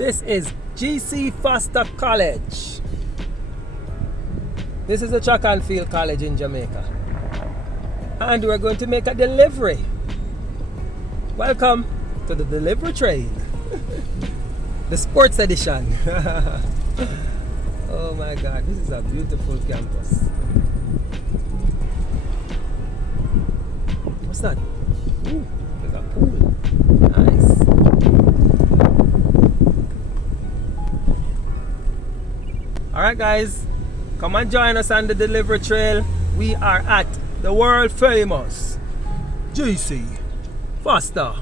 This is GC Foster College. This is a track and field college in Jamaica. And we're going to make a delivery. Welcome to the delivery train. The sports edition. Oh my God, this is a beautiful campus. What's that? Ooh, there's a pool. Nice. Alright guys, come and join us on the delivery trail. We are at the world famous GC Foster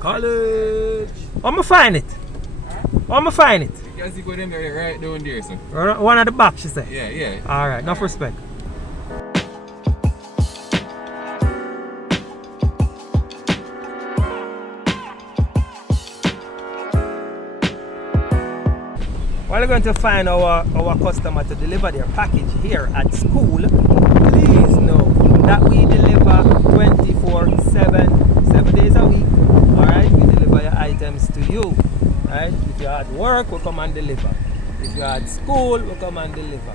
College. I'm gonna find it. I'm gonna find it. You can see go them right down there, sir. One at the back, she said. Yeah. Alright, enough respect. While we're going to find our customer to deliver their package here at school, please know that we deliver 24/7, 7 days a week. Alright, we deliver your items to you. Alright, if you're at work, we'll come and deliver. If you're at school, we'll come and deliver.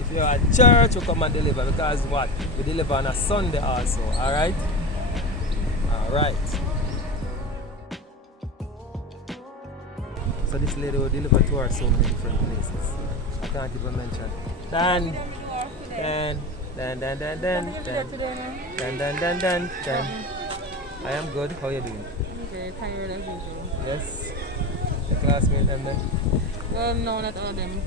If you're at church, we'll come and deliver. Because what? We deliver on a Sunday also. Alright? Alright. So this lady will deliver to her so many different places. I can't even mention. Dan. I am good. How are you doing? Okay, tired as usual. Yes. The classmate and then? Well, no, not all of them.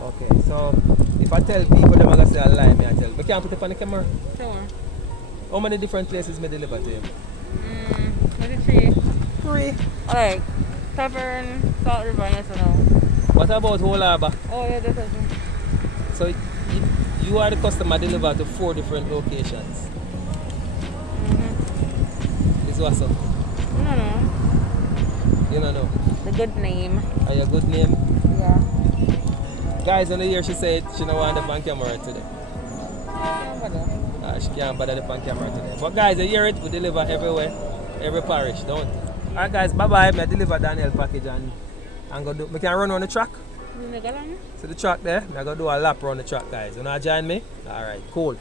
Okay, so if I tell people they're gonna say a lie, me I tell. We can't put it on the camera. Sure. How many different places may deliver to you? Maybe three. Three. Like Tavern, Salt River, yes or no? What about Whole Harbour? Oh yeah, that's it. So you are the customer delivered to 4 different locations. Is what's up? No. You don't know. The good name. Are you a good name? Yeah. Guys, on the year she said she don't want them on camera today. She can't bother them on camera today. But guys, you hear it, we deliver everywhere, every parish, don't we? Alright guys, bye bye. I deliver Daniel package and go do. I can run on the track. You know, See the track there? I go do a lap around the track, guys. You wanna join me? Alright, cool.